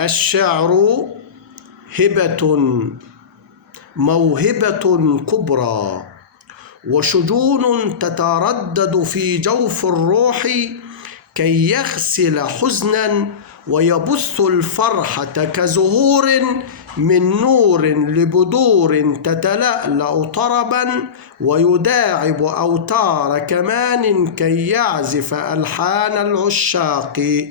الشعر هبة موهبة كبرى، وشجون تتردد في جوف الروح كي يغسل حزنا ويبث الفرحة كزهور من نور لبدور تتلألأ طربا، ويداعب أوتار كمان كي يعزف ألحان العشاق.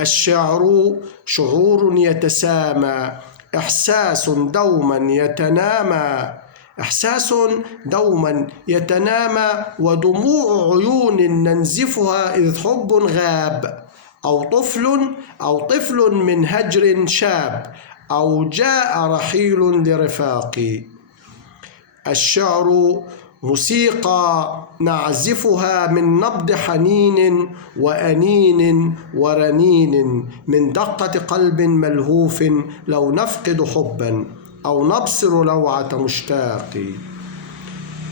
الشعر شعور يتسامى، إحساس دوما يتنامى، ودموع عيون ننزفها إذ حب غاب، أو طفل من هجر شاب، أو جاء رحيل لرفاق. الشعر موسيقى نعزفها من نبض حنين وأنين ورنين، من دقة قلب ملهوف لو نفقد حبا، أو نبصر لوعة مشتاق.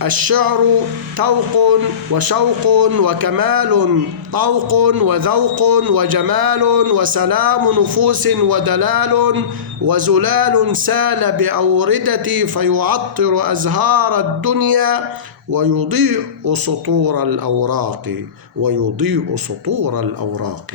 الشعر توق وشوق وكمال، طوق وذوق وجمال، وسلام نفوس ودلال، وزلال سال بأوردتي فيعطر أزهار الدنيا، ويضيء سطور الأوراق.